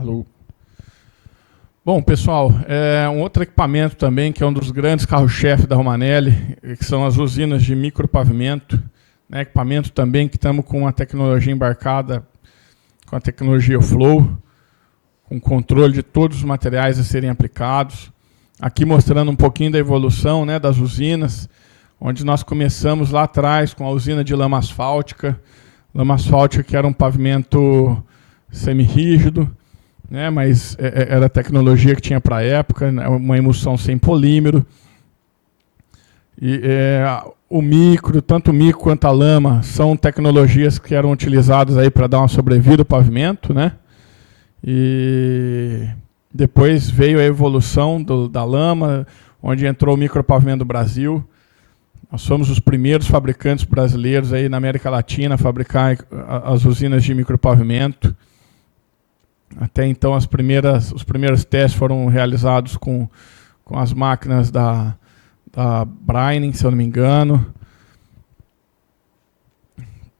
Alô. Bom, pessoal, um outro equipamento também, que é um dos grandes carros-chefe da Romanelli, que são as usinas de micropavimento, né, equipamento também que estamos com a tecnologia embarcada, com a tecnologia Flow, com controle de todos os materiais a serem aplicados. Aqui mostrando um pouquinho da evolução, né, das usinas, onde nós começamos lá atrás com a usina de lama asfáltica que era um pavimento semi-rígido, né, mas era a tecnologia que tinha para a época, né, uma emulsão sem polímero. E o micro, tanto o micro quanto a lama, são tecnologias que eram utilizadas aí para dar uma sobrevida ao pavimento, né? E depois veio a evolução da lama, onde entrou o micropavimento do Brasil. Nós somos os primeiros fabricantes brasileiros aí na América Latina a fabricar as usinas de micropavimento. Até então, os primeiros testes foram realizados com as máquinas da Breining, se eu não me engano,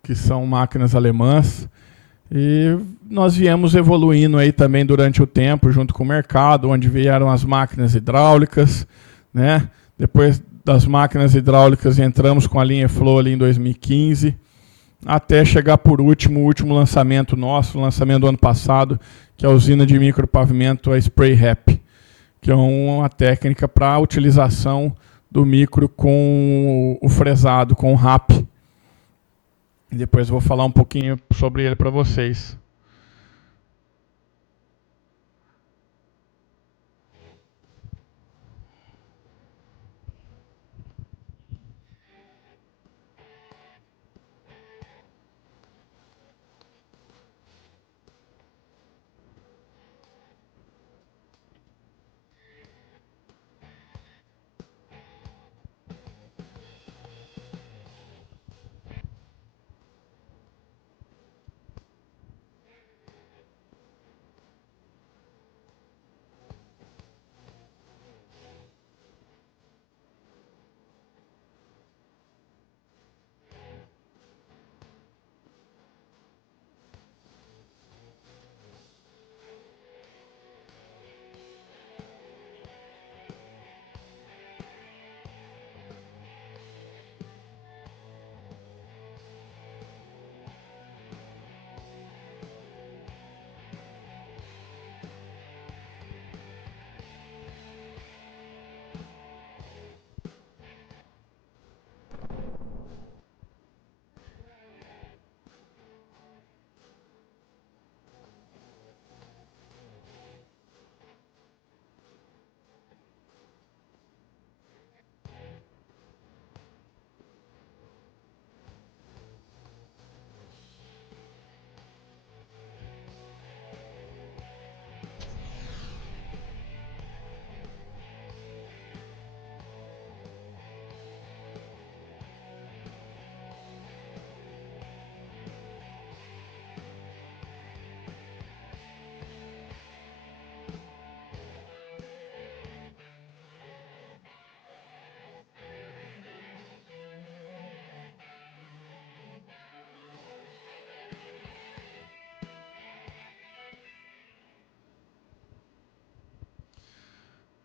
que são máquinas alemãs. E nós viemos evoluindo aí também durante o tempo, junto com o mercado, onde vieram as máquinas hidráulicas, né? Depois das máquinas hidráulicas entramos com a linha Flow ali em 2015, até chegar por último, o último lançamento nosso, o lançamento do ano passado, que é a usina de micropavimento, a Spray Rep, que é uma técnica para a utilização do micro com o fresado, com o RAP. E depois eu vou falar um pouquinho sobre ele para vocês.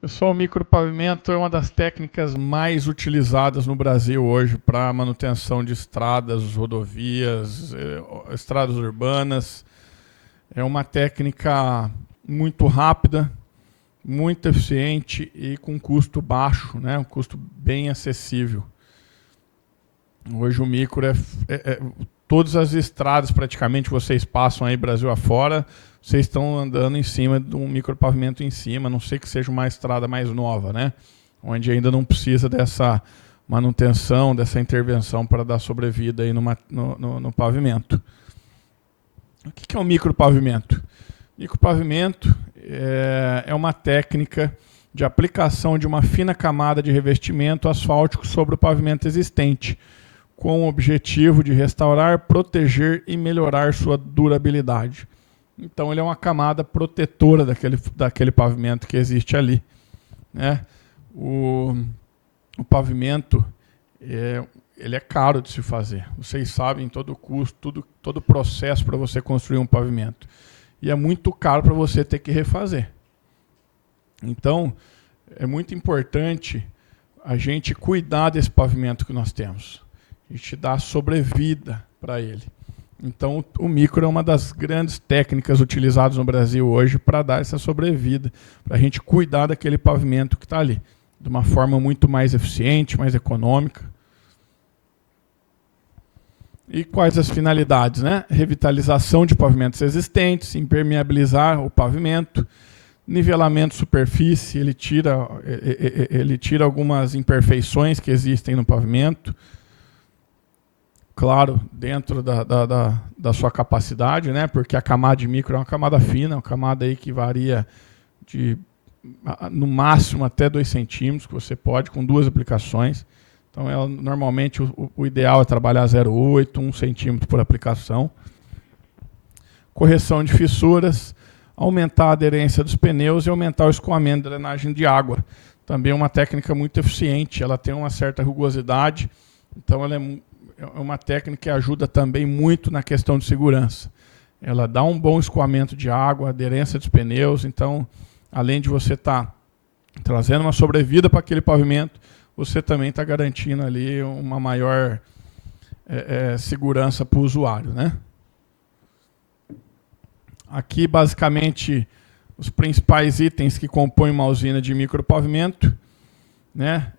Pessoal, o micropavimento é uma das técnicas mais utilizadas no Brasil hoje para manutenção de estradas, rodovias, estradas urbanas. É uma técnica muito rápida, muito eficiente e com custo baixo, né? Um custo bem acessível. Hoje o micro todas as estradas praticamente vocês passam aí Brasil afora, vocês estão andando em cima de um micropavimento em cima, a não sei que seja uma estrada mais nova, né? Onde ainda não precisa dessa manutenção, dessa intervenção para dar sobrevida aí no pavimento. O que é um micropavimento? Micropavimento é uma técnica de aplicação de uma fina camada de revestimento asfáltico sobre o pavimento existente, com o objetivo de restaurar, proteger e melhorar sua durabilidade. Então ele é uma camada protetora daquele pavimento que existe ali, né? O pavimento ele é caro de se fazer. Vocês sabem todo o custo, todo o processo para você construir um pavimento. e é muito caro para você ter que refazer. Então, é muito importante a gente cuidar desse pavimento que nós temos. A gente dá sobrevida para ele. Então, o micro é uma das grandes técnicas utilizadas no Brasil hoje para dar essa sobrevida, para a gente cuidar daquele pavimento que está ali, de uma forma muito mais eficiente, mais econômica. E quais as finalidades, né? Revitalização de pavimentos existentes, impermeabilizar o pavimento, nivelamento de superfície, ele tira algumas imperfeições que existem no pavimento, claro, dentro da sua capacidade, né? Porque a camada de micro é uma camada fina, uma camada aí que varia de no máximo até 2 centímetros, que você pode, com 2 aplicações. Então, normalmente, o ideal é trabalhar 0,8, 1 centímetro por aplicação. Correção de fissuras, aumentar a aderência dos pneus e aumentar o escoamento da drenagem de água. Também é uma técnica muito eficiente, ela tem uma certa rugosidade, então ela é uma técnica que ajuda também muito na questão de segurança. Ela dá um bom escoamento de água, aderência dos pneus, então, além de você estar trazendo uma sobrevida para aquele pavimento, você também está garantindo ali uma maior segurança para o usuário, né? Aqui, basicamente, os principais itens que compõem uma usina de micropavimento, né?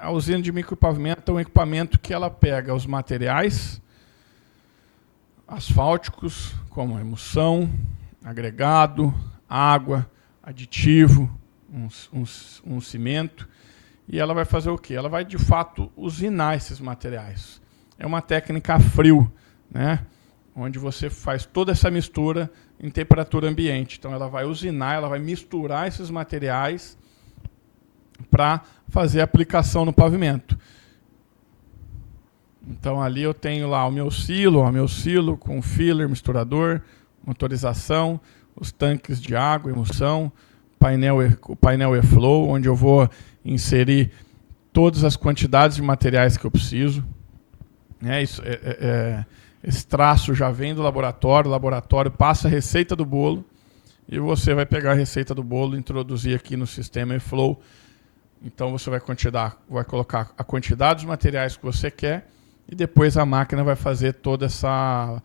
A usina de micropavimento é um equipamento que ela pega os materiais asfálticos, como emulsão, agregado, água, aditivo, um cimento, e ela vai fazer o quê? Ela vai, de fato, usinar esses materiais. É uma técnica a frio, né? Onde você faz toda essa mistura em temperatura ambiente. Então, ela vai usinar, ela vai misturar esses materiais para fazer a aplicação no pavimento. Então, ali eu tenho lá o meu silo com filler, misturador, motorização, os tanques de água, emulsão, o painel E-Flow, onde eu vou inserir todas as quantidades de materiais que eu preciso. Esse traço já vem do laboratório, o laboratório passa a receita do bolo e você vai pegar a receita do bolo e introduzir aqui no sistema E-Flow. Então você vai colocar a quantidade de materiais que você quer e depois a máquina vai fazer toda essa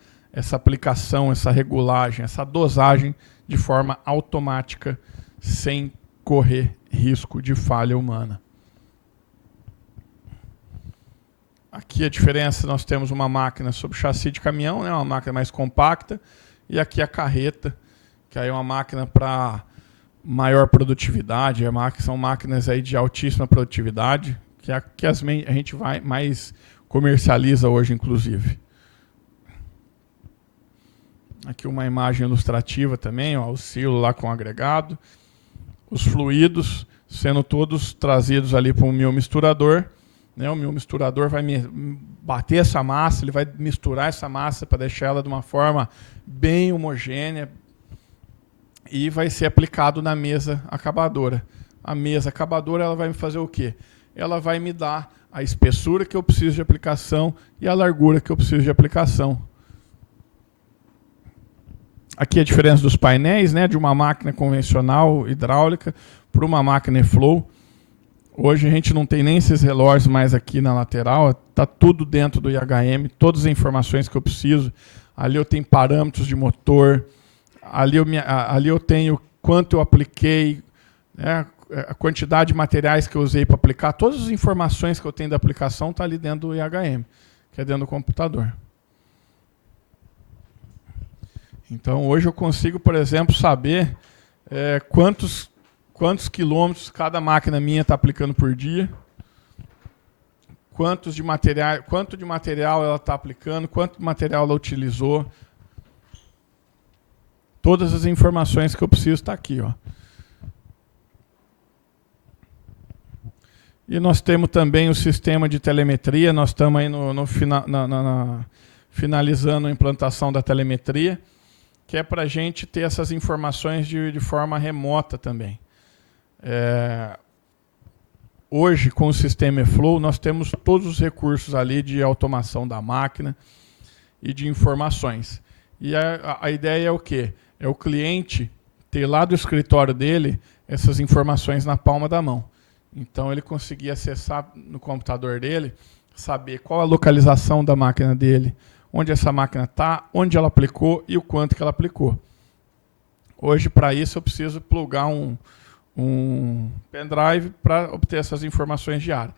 aplicação, essa regulagem, essa dosagem de forma automática, sem correr risco de falha humana. Aqui a diferença, nós temos uma máquina sob chassi de caminhão, né, uma máquina mais compacta, e aqui a carreta, que aí é uma máquina para maior produtividade, são máquinas aí de altíssima produtividade, que a gente mais comercializa hoje, inclusive. Aqui uma imagem ilustrativa também, ó, o silo lá com agregado, os fluidos sendo todos trazidos ali para o meu misturador, né? O meu misturador vai bater essa massa, ele vai misturar essa massa para deixar ela de uma forma bem homogênea e vai ser aplicado na mesa acabadora. A mesa acabadora ela vai me fazer o quê? Ela vai me dar a espessura que eu preciso de aplicação e a largura que eu preciso de aplicação. Aqui a diferença dos painéis, né, de uma máquina convencional hidráulica para uma máquina E-Flow. Hoje a gente não tem nem esses relógios mais aqui na lateral, está tudo dentro do IHM, todas as informações que eu preciso. Ali eu tenho parâmetros de motor, ali eu tenho quanto eu apliquei, né, a quantidade de materiais que eu usei para aplicar, todas as informações que eu tenho da aplicação estão ali dentro do IHM, que é dentro do computador. Então, hoje eu consigo, por exemplo, saber quantos quilômetros cada máquina minha está aplicando por dia, quanto de material ela está aplicando, quanto material ela utilizou. Todas as informações que eu preciso estão aqui, ó. E nós temos também o sistema de telemetria, nós estamos aí finalizando a implantação da telemetria, que é para a gente ter essas informações de forma remota também. Hoje, com o sistema E-Flow, nós temos todos os recursos ali de automação da máquina e de informações. E a ideia é o quê? é o cliente ter lá do escritório dele essas informações na palma da mão. Então ele conseguia acessar no computador dele, saber qual a localização da máquina dele, onde essa máquina está, onde ela aplicou e o quanto que ela aplicou. Hoje, para isso, eu preciso plugar um pendrive para obter essas informações diárias.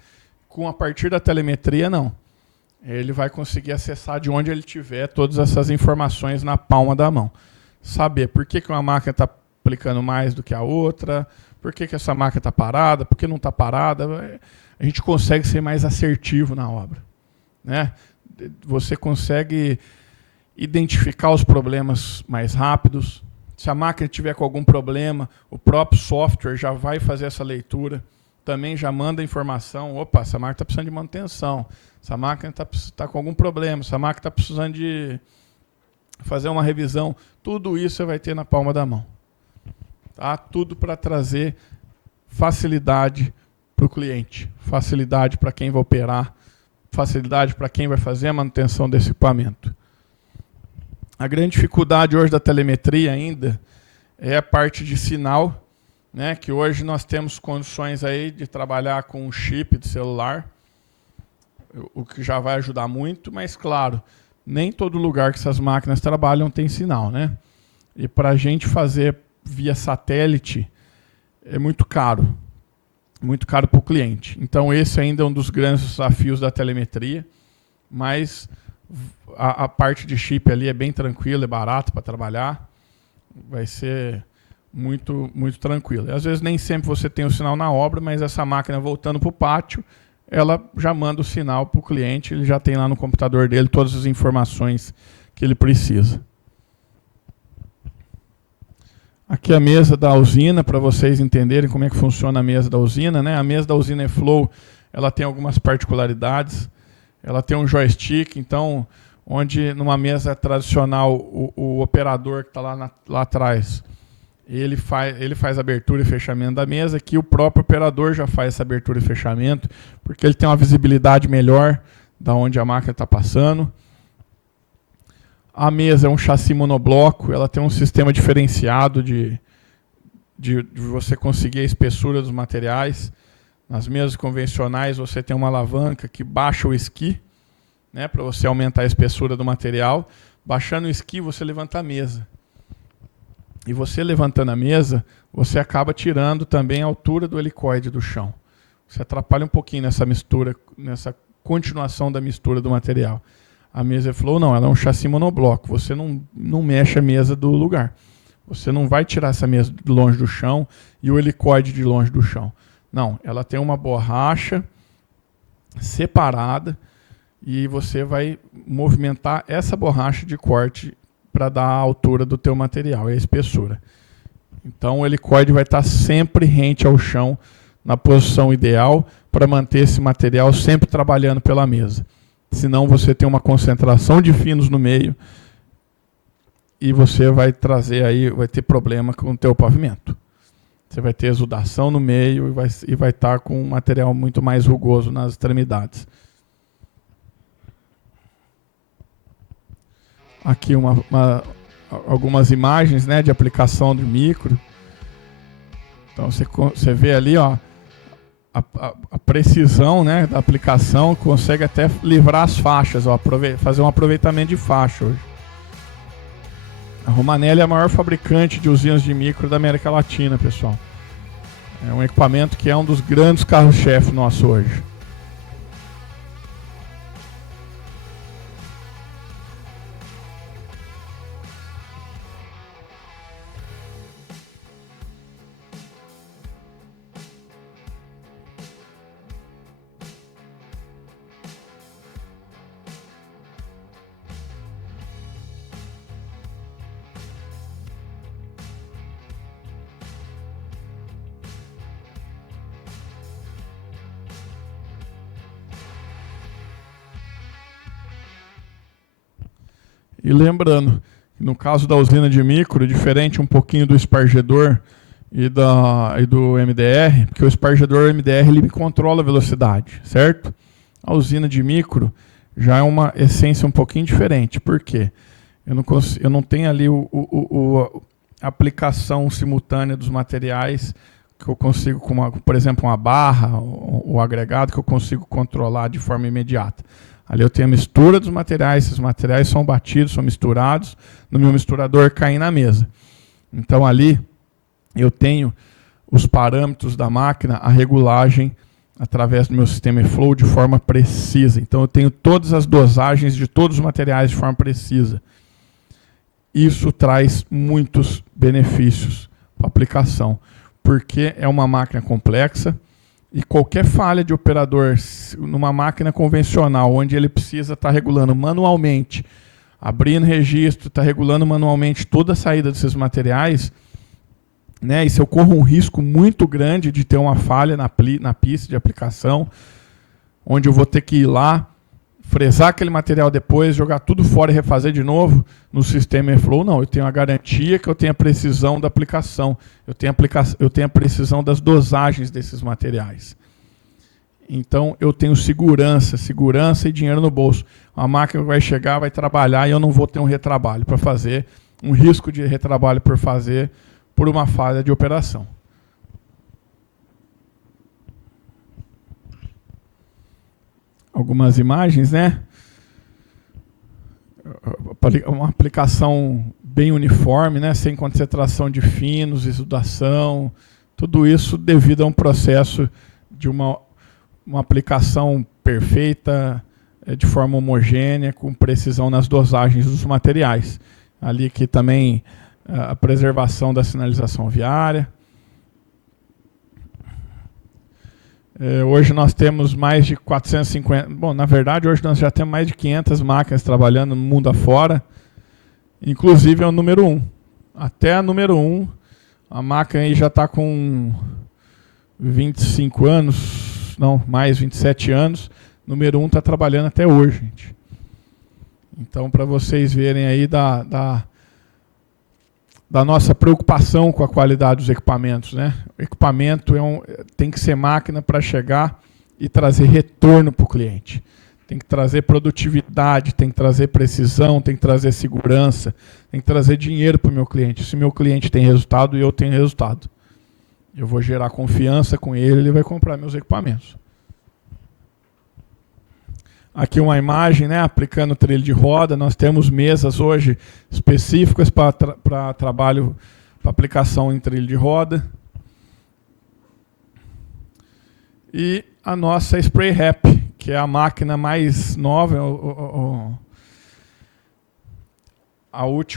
A partir da telemetria, não. Ele vai conseguir acessar de onde ele tiver todas essas informações na palma da mão. Saber por que uma máquina está aplicando mais do que a outra, por que essa máquina está parada, por que não está parada. A gente consegue ser mais assertivo na obra, né? Você consegue identificar os problemas mais rápidos. Se a máquina tiver com algum problema, o próprio software já vai fazer essa leitura, também já manda informação, opa, essa máquina está precisando de manutenção, essa máquina está com algum problema, essa máquina está precisando de fazer uma revisão. Tudo isso você vai ter na palma da mão. Tá? Tudo para trazer facilidade para o cliente, facilidade para quem vai operar, facilidade para quem vai fazer a manutenção desse equipamento. A grande dificuldade hoje da telemetria ainda é a parte de sinal, né, que hoje nós temos condições aí de trabalhar com um chip de celular, o que já vai ajudar muito, mas claro, nem todo lugar que essas máquinas trabalham tem sinal, né? E para a gente fazer via satélite é muito caro para o cliente. Então esse ainda é um dos grandes desafios da telemetria, mas a parte de chip ali é bem tranquila, é barato para trabalhar, vai ser muito, muito tranquilo. E às vezes nem sempre você tem o sinal na obra, mas essa máquina voltando para o pátio, ela já manda o sinal para o cliente, ele já tem lá no computador dele todas as informações que ele precisa. Aqui a mesa da usina, para vocês entenderem como é que funciona a mesa da usina, né? A mesa da usina E-Flow, ela tem algumas particularidades. Ela tem um joystick, então, onde numa mesa tradicional o operador que está lá atrás, ele faz abertura e fechamento da mesa, que o próprio operador já faz essa abertura e fechamento, porque ele tem uma visibilidade melhor da onde a máquina está passando. A mesa é um chassi monobloco, ela tem um sistema diferenciado de você conseguir a espessura dos materiais. Nas mesas convencionais você tem uma alavanca que baixa o esqui, né, para você aumentar a espessura do material. Baixando o esqui você levanta a mesa. E você levantando a mesa, você acaba tirando também a altura do helicoide do chão. Você atrapalha um pouquinho nessa mistura, nessa continuação da mistura do material. A mesa E-Flow não, ela é um chassi monobloco. Você não mexe a mesa do lugar. Você não vai tirar essa mesa de longe do chão e o helicoide de longe do chão. Não, ela tem uma borracha separada e você vai movimentar essa borracha de corte para dar a altura do teu material e a espessura. Então o helicoide vai estar sempre rente ao chão, na posição ideal, para manter esse material sempre trabalhando pela mesa. Senão você tem uma concentração de finos no meio e você vai ter problema com o teu pavimento. Você vai ter exudação no meio e vai estar com um material muito mais rugoso nas extremidades. Aqui algumas imagens, né, de aplicação do micro. Então você vê ali, ó, a precisão, né, da aplicação, consegue até livrar as faixas, ó, fazer um aproveitamento de faixa hoje. A Romanelli é a maior fabricante de usinas de micro da América Latina, pessoal. É um equipamento que é um dos grandes carros-chefe nosso hoje. E lembrando, no caso da usina de micro, diferente um pouquinho do espargedor e do MDR, porque o espargedor MDR ele controla a velocidade, certo? A usina de micro já é uma essência um pouquinho diferente. Por quê? Eu não tenho ali aplicação simultânea dos materiais, que eu consigo, por exemplo, uma barra ou agregado, que eu consigo controlar de forma imediata. Ali eu tenho a mistura dos materiais, esses materiais são batidos, são misturados, no meu misturador caem na mesa. Então ali eu tenho os parâmetros da máquina, a regulagem através do meu sistema eFlow de forma precisa. Então eu tenho todas as dosagens de todos os materiais de forma precisa. Isso traz muitos benefícios para a aplicação, porque é uma máquina complexa e qualquer falha de operador numa máquina convencional, onde ele precisa estar regulando manualmente, abrindo registro, estar regulando manualmente toda a saída desses materiais, né, e se eu corro um risco muito grande de ter uma falha na pista de aplicação, onde eu vou ter que ir lá, fresar aquele material depois, jogar tudo fora e refazer de novo no sistema eFlow, não. Eu tenho a garantia que eu tenho a precisão da aplicação, eu tenho a precisão das dosagens desses materiais. Então, eu tenho segurança e dinheiro no bolso. A máquina vai chegar, vai trabalhar e eu não vou ter um retrabalho para fazer, um risco de retrabalho por fazer por uma falha de operação. Algumas imagens, né? Uma aplicação bem uniforme, né? Sem concentração de finos, exudação, tudo isso devido a um processo de uma aplicação perfeita, de forma homogênea, com precisão nas dosagens dos materiais. Ali que também a preservação da sinalização viária. Hoje nós temos mais de 450... Bom, na verdade, hoje nós já temos mais de 500 máquinas trabalhando no mundo afora. Inclusive é o número 1. Até a número 1, a máquina aí já está com 25 anos, não, mais 27 anos. Número 1 está trabalhando até hoje, gente. Então, para vocês verem aí da nossa preocupação com a qualidade dos equipamentos, né? O equipamento tem que ser máquina para chegar e trazer retorno para o cliente. Tem que trazer produtividade, tem que trazer precisão, tem que trazer segurança, tem que trazer dinheiro para o meu cliente. Se meu cliente tem resultado, eu tenho resultado. Eu vou gerar confiança com ele, ele vai comprar meus equipamentos. Aqui uma imagem, né, aplicando trilho de roda. Nós temos mesas hoje específicas para trabalho, para aplicação em trilho de roda. E a nossa Spray Rap, que é a máquina mais nova, o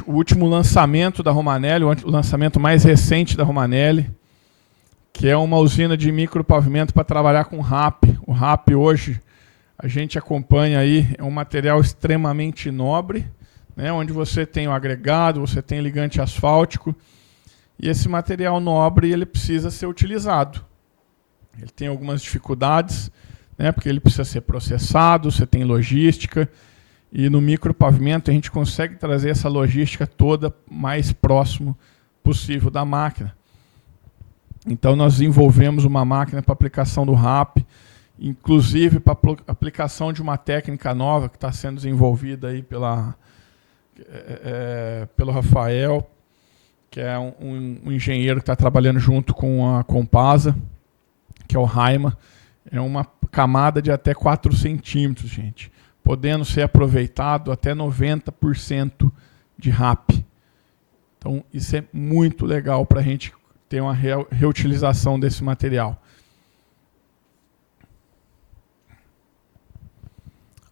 último lançamento da Romanelli, o lançamento mais recente da Romanelli, que é uma usina de micropavimento para trabalhar com RAP. O RAP hoje a gente acompanha aí, é um material extremamente nobre, né, onde você tem o agregado, você tem ligante asfáltico, e esse material nobre ele precisa ser utilizado. Ele tem algumas dificuldades, né, porque ele precisa ser processado, você tem logística, e no micropavimento a gente consegue trazer essa logística toda mais próximo possível da máquina. Então nós desenvolvemos uma máquina para aplicação do RAP, inclusive para a aplicação de uma técnica nova que está sendo desenvolvida aí pelo Rafael, que é um engenheiro que está trabalhando junto com a Compasa, que é o Raima. É uma camada de até 4 centímetros, gente, podendo ser aproveitado até 90% de RAP. Então, isso é muito legal para a gente ter uma reutilização desse material.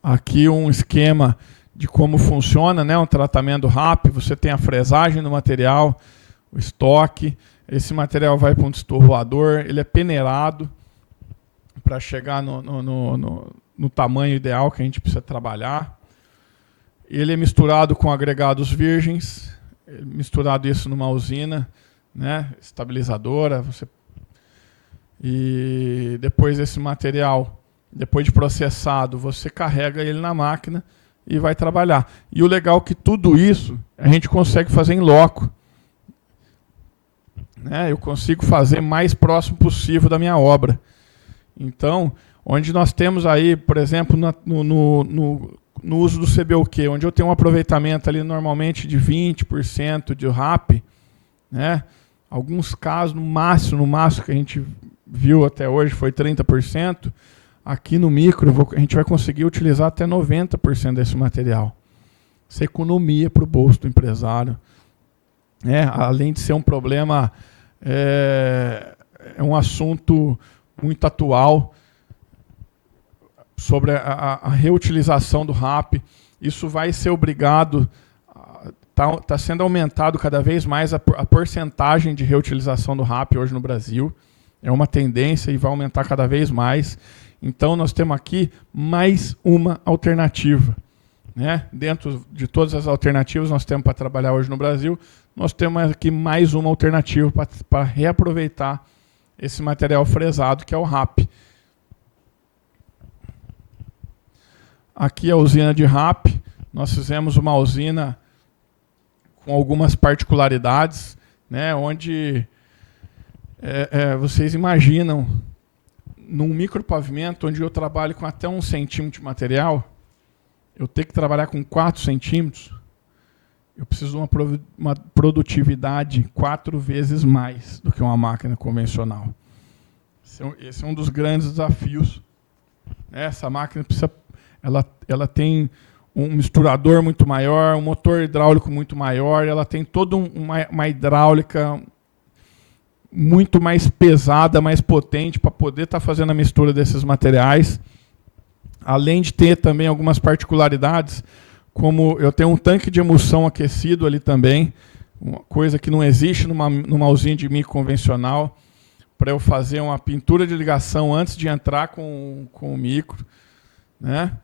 Aqui um esquema de como funciona, né, um tratamento RAP. Você tem a fresagem do material, o estoque. Esse material vai para um destorvoador, ele é peneirado para chegar no tamanho ideal que a gente precisa trabalhar. Ele é misturado com agregados virgens, misturado isso numa usina, né, estabilizadora. E depois esse material, depois de processado, você carrega ele na máquina e vai trabalhar. E o legal é que tudo isso a gente consegue fazer em loco. Né? Eu consigo fazer mais próximo possível da minha obra. Então, onde nós temos aí, por exemplo, no uso do CBUQ, onde eu tenho um aproveitamento ali normalmente de 20% de RAP, né? Alguns casos, no máximo que a gente viu até hoje foi 30%. Aqui no micro, a gente vai conseguir utilizar até 90% desse material. Isso é economia para o bolso do empresário. Além de ser um problema, é um assunto muito atual sobre a reutilização do RAP. Isso vai ser obrigado, está sendo aumentado cada vez mais a porcentagem de reutilização do RAP hoje no Brasil. É uma tendência e vai aumentar cada vez mais. Então, nós temos aqui mais uma alternativa, né? Dentro de todas as alternativas nós temos para trabalhar hoje no Brasil, nós temos aqui mais uma alternativa para reaproveitar esse material fresado, que é o RAP. Aqui a usina de RAP. Nós fizemos uma usina com algumas particularidades, né? Onde vocês imaginam, num micropavimento onde eu trabalho com até 1 centímetro de material, eu tenho que trabalhar com 4 centímetros, eu preciso de uma produtividade 4 vezes mais do que uma máquina convencional. Esse é um dos grandes desafios. Essa máquina precisa, ela tem um misturador muito maior, um motor hidráulico muito maior, ela tem toda uma hidráulica muito mais pesada, mais potente, para poder estar fazendo a mistura desses materiais. Além de ter também algumas particularidades, como eu tenho um tanque de emulsão aquecido ali também, uma coisa que não existe numa usina de micro convencional, para eu fazer uma pintura de ligação antes de entrar com o micro, né?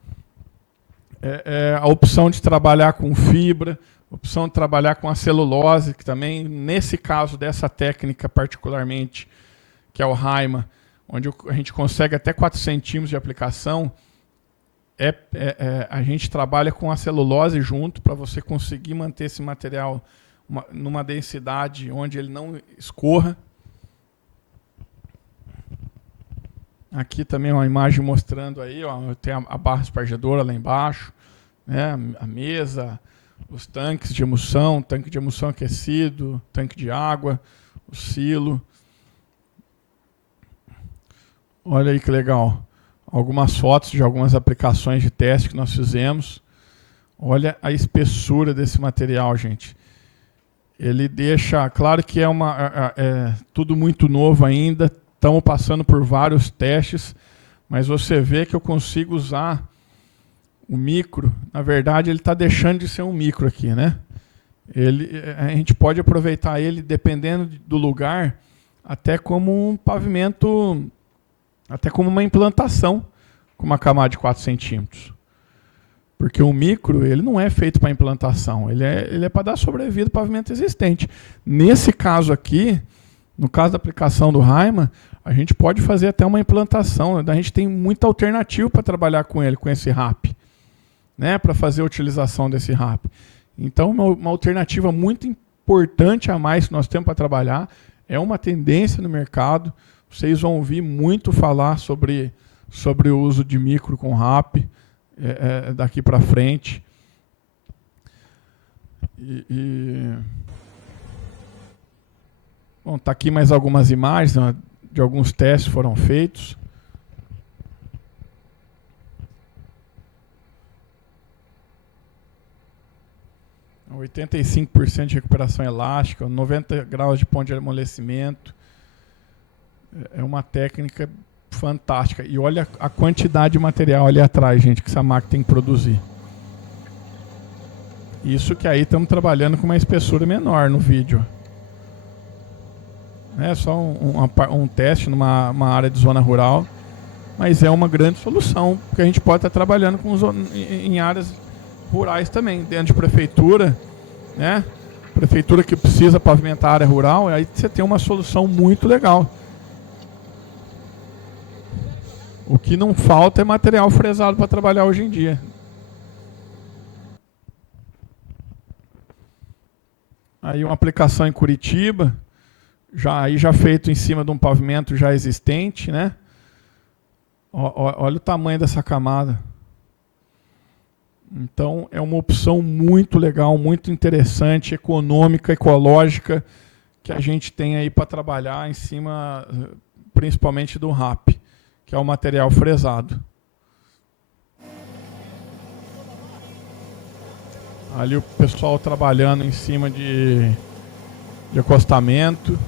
A opção de trabalhar com fibra, opção de trabalhar com a celulose, que também, nesse caso dessa técnica particularmente, que é o Haima, onde a gente consegue até 4 centímetros de aplicação, a gente trabalha com a celulose junto, para você conseguir manter esse material numa densidade onde ele não escorra. Aqui também uma imagem mostrando aí, ó, tem a barra espargidora lá embaixo, né, a mesa, os tanques de emulsão, tanque de emulsão aquecido, tanque de água, o silo. Olha aí que legal. Algumas fotos de algumas aplicações de teste que nós fizemos. Olha a espessura desse material, gente. Ele deixa... Claro que é tudo muito novo ainda. Estamos passando por vários testes. Mas você vê que eu consigo usar o micro. Na verdade, ele está deixando de ser um micro aqui, né? A gente pode aproveitar ele, dependendo do lugar, até como um pavimento... Até como uma implantação com uma camada de 4 centímetros. Porque o micro, ele não é feito para implantação, ele é para dar sobrevida ao pavimento existente. Nesse caso aqui, no caso da aplicação do Haima, a gente pode fazer até uma implantação. A gente tem muita alternativa para trabalhar com ele, com esse RAP, né, para fazer a utilização desse RAP. Então, uma alternativa muito importante a mais que nós temos para trabalhar, é uma tendência no mercado. Vocês vão ouvir muito falar sobre o uso de micro com RAP daqui para frente. Bom, tá aqui mais algumas imagens, né, de alguns testes foram feitos. É 85% de recuperação elástica, 90 graus de ponto de amolecimento. É uma técnica fantástica. E olha a quantidade de material ali atrás, gente, que essa máquina tem que produzir. Isso que aí estamos trabalhando com uma espessura menor no vídeo. É só um teste numa área de zona rural, mas é uma grande solução, porque a gente pode estar trabalhando em áreas rurais também, dentro de prefeitura, né? Prefeitura que precisa pavimentar a área rural, aí você tem uma solução muito legal. O que não falta é material fresado para trabalhar hoje em dia. Aí uma aplicação em Curitiba, já feito em cima de um pavimento já existente, né? Olha o tamanho dessa camada. Então é uma opção muito legal, muito interessante, econômica, ecológica, que a gente tem aí para trabalhar em cima, principalmente do RAP, que é o material fresado. Ali o pessoal trabalhando em cima de acostamento.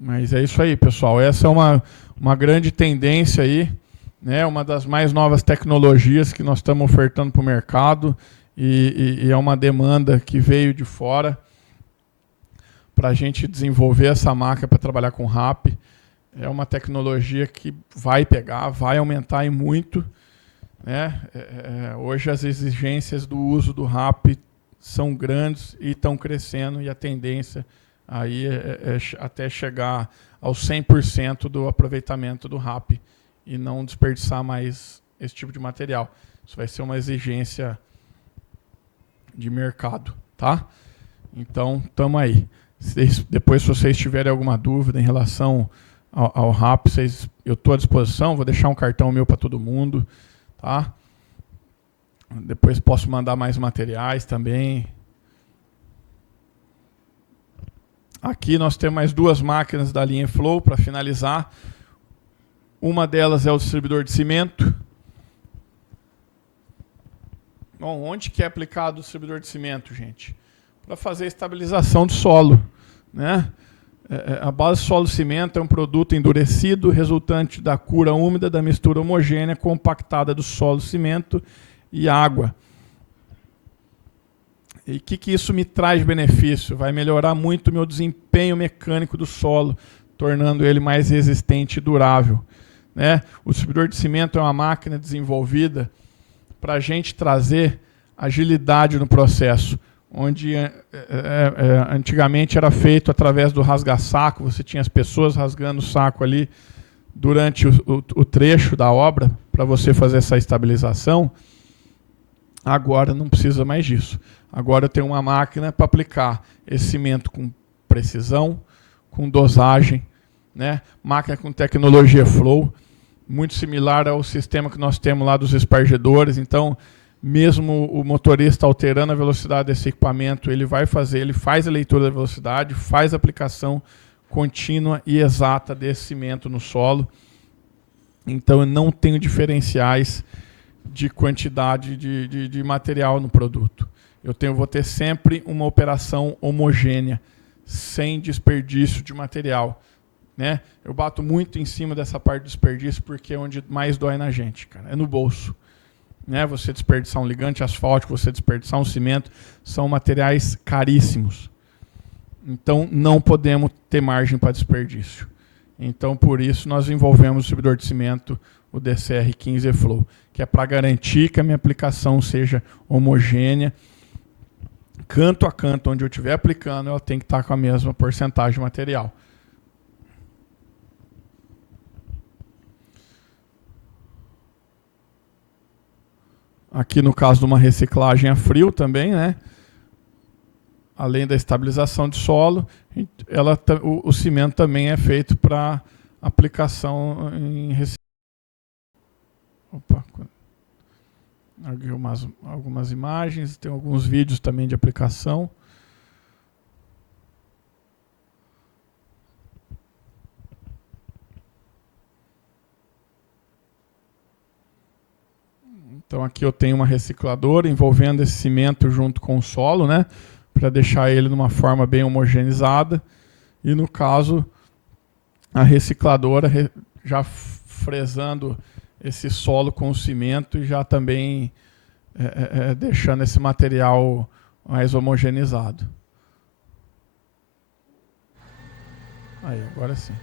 Mas é isso aí, pessoal. Essa é uma grande tendência aí, né? Uma das mais novas tecnologias que nós estamos ofertando para o mercado e é uma demanda que veio de fora para a gente desenvolver essa máquina para trabalhar com RAP. É uma tecnologia que vai pegar, vai aumentar e muito, né? Hoje as exigências do uso do RAP são grandes e estão crescendo, e a tendência aí até chegar aos 100% do aproveitamento do RAP e não desperdiçar mais esse tipo de material. Isso vai ser uma exigência de mercado, tá? Então, estamos aí. Depois, se vocês tiverem alguma dúvida em relação ao RAP, eu estou à disposição, vou deixar um cartão meu para todo mundo, tá? Depois posso mandar mais materiais também. Aqui nós temos mais duas máquinas da linha Flow para finalizar. Uma delas é o distribuidor de cimento. Bom, onde que é aplicado o distribuidor de cimento, gente? Para fazer a estabilização do solo, né? A base solo-cimento é um produto endurecido resultante da cura úmida da mistura homogênea compactada do solo, cimento e água. E o que isso me traz de benefício? Vai melhorar muito o meu desempenho mecânico do solo, tornando ele mais resistente e durável, né? O distribuidor de cimento é uma máquina desenvolvida para a gente trazer agilidade no processo, onde antigamente era feito através do rasga-saco, você tinha as pessoas rasgando o saco ali durante o trecho da obra para você fazer essa estabilização. Agora não precisa mais disso. Agora eu tenho uma máquina para aplicar esse cimento com precisão, com dosagem, né? Máquina com tecnologia Flow, muito similar ao sistema que nós temos lá dos espargidores. Então, mesmo o motorista alterando a velocidade desse equipamento, ele faz a leitura da velocidade, faz a aplicação contínua e exata desse cimento no solo. Então, eu não tenho diferenciais de quantidade de material no produto. Vou ter sempre uma operação homogênea, sem desperdício de material, né? Eu bato muito em cima dessa parte do desperdício porque é onde mais dói na gente, cara. É no bolso, né? Você desperdiçar um ligante asfáltico, você desperdiçar um cimento, são materiais caríssimos. Então, não podemos ter margem para desperdício. Então, por isso, nós envolvemos o distribuidor de cimento, o DCR15 Flow, que é para garantir que a minha aplicação seja homogênea. Canto a canto, onde eu estiver aplicando, ela tem que estar com a mesma porcentagem de material. Aqui no caso de uma reciclagem a frio também, né? Além da estabilização de solo, o cimento também é feito para aplicação em reciclagem. Opa, algumas imagens, tem alguns vídeos também de aplicação. Então aqui eu tenho uma recicladora envolvendo esse cimento junto com o solo, né? Para deixar ele numa forma bem homogeneizada. E no caso, a recicladora já fresando esse solo com o cimento e já também deixando esse material mais homogeneizado. Aí, agora sim.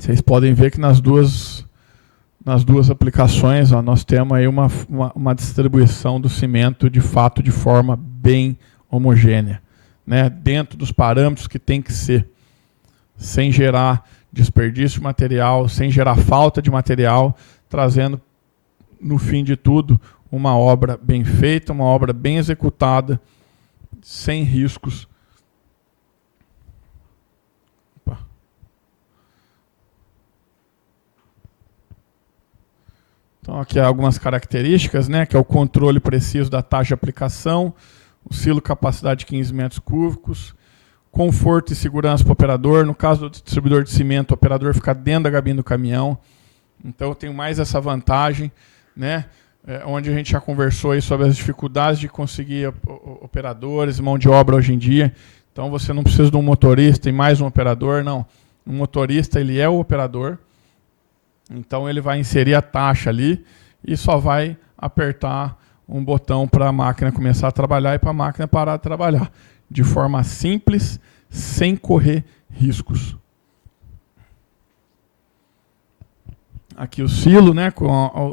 Vocês podem ver que nas duas nas duas aplicações, ó, nós temos aí uma distribuição do cimento de fato de forma bem homogênea, né? Dentro dos parâmetros que tem que ser, sem gerar desperdício de material, sem gerar falta de material, trazendo, no fim de tudo, uma obra bem feita, uma obra bem executada, sem riscos. Opa. Então, aqui algumas características, né, que é o controle preciso da taxa de aplicação, o silo capacidade de 15 metros cúbicos, conforto e segurança para o operador. No caso do distribuidor de cimento, o operador fica dentro da cabine do caminhão. Então, eu tenho mais essa vantagem, né, onde a gente já conversou aí sobre as dificuldades de conseguir operadores, mão de obra hoje em dia. Então, você não precisa de um motorista e mais um operador, não. O motorista, ele é o operador. Então, ele vai inserir a taxa ali e só vai apertar um botão para a máquina começar a trabalhar e para a máquina parar de trabalhar. De forma simples, sem correr riscos. Aqui o silo, né, com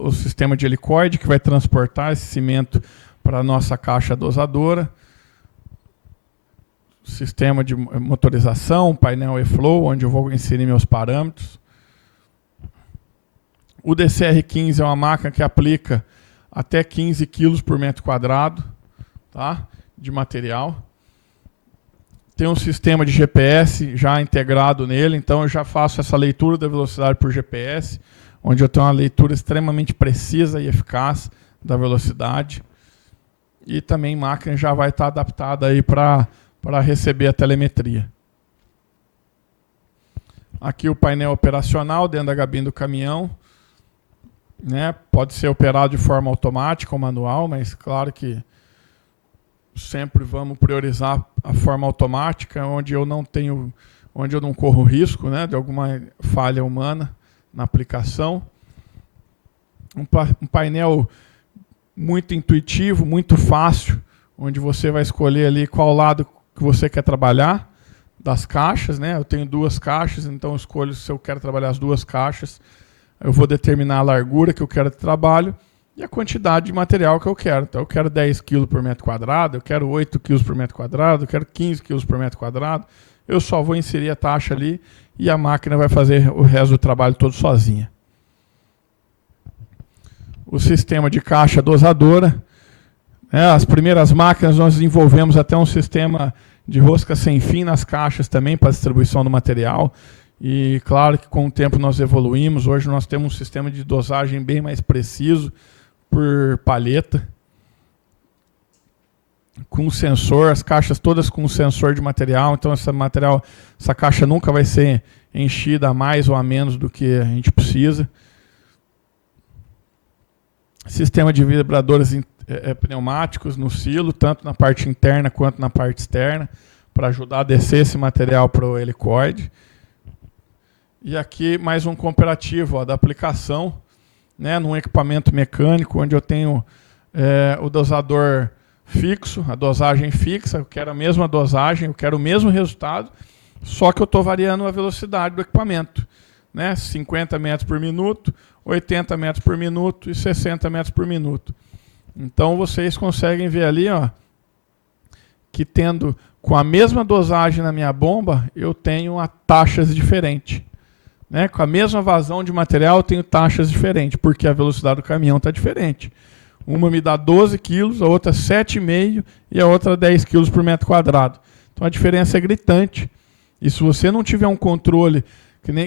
o sistema de helicoide, que vai transportar esse cimento para a nossa caixa dosadora. Sistema de motorização, painel e-flow, onde eu vou inserir meus parâmetros. O DCR15 é uma máquina que aplica até 15 kg por metro quadrado, tá, de material. Tem um sistema de GPS já integrado nele, então eu já faço essa leitura da velocidade por GPS, onde eu tenho uma leitura extremamente precisa e eficaz da velocidade. E também a máquina já vai estar adaptada aí para receber a telemetria. Aqui o painel operacional dentro da cabine do caminhão. Né, pode ser operado de forma automática ou manual, mas claro que sempre vamos priorizar a forma automática, onde eu não corro risco, né, de alguma falha humana na aplicação. Um painel muito intuitivo, muito fácil, onde você vai escolher ali qual lado que você quer trabalhar das caixas, né? Eu tenho duas caixas, então eu escolho se eu quero trabalhar as duas caixas. Eu vou determinar a largura que eu quero de trabalho e a quantidade de material que eu quero. Então, eu quero 10 kg por metro quadrado, eu quero 8 kg por metro quadrado, eu quero 15 kg por metro quadrado. Eu só vou inserir a taxa ali e a máquina vai fazer o resto do trabalho todo sozinha. O sistema de caixa dosadora. As primeiras máquinas nós desenvolvemos até um sistema de rosca sem fim nas caixas também para distribuição do material. E claro que com o tempo nós evoluímos. Hoje nós temos um sistema de dosagem bem mais preciso por palheta, com sensor, as caixas todas com sensor de material. Então essa caixa nunca vai ser enchida a mais ou a menos do que a gente precisa. Sistema de vibradores pneumáticos no silo, tanto na parte interna quanto na parte externa, para ajudar a descer esse material para o helicoide. E aqui mais um comparativo da aplicação, né, num equipamento mecânico, onde eu tenho o dosador fixo, a dosagem fixa. Eu quero a mesma dosagem, eu quero o mesmo resultado, só que eu estou variando a velocidade do equipamento, né, 50 metros por minuto, 80 metros por minuto e 60 metros por minuto. Então vocês conseguem ver ali, ó, que tendo com a mesma dosagem na minha bomba, eu tenho taxas diferentes. Né? Com a mesma vazão de material, eu tenho taxas diferentes, porque a velocidade do caminhão está diferente. Uma me dá 12 kg, a outra 7,5 e a outra 10 kg por metro quadrado. Então a diferença é gritante. E se você não tiver um controle,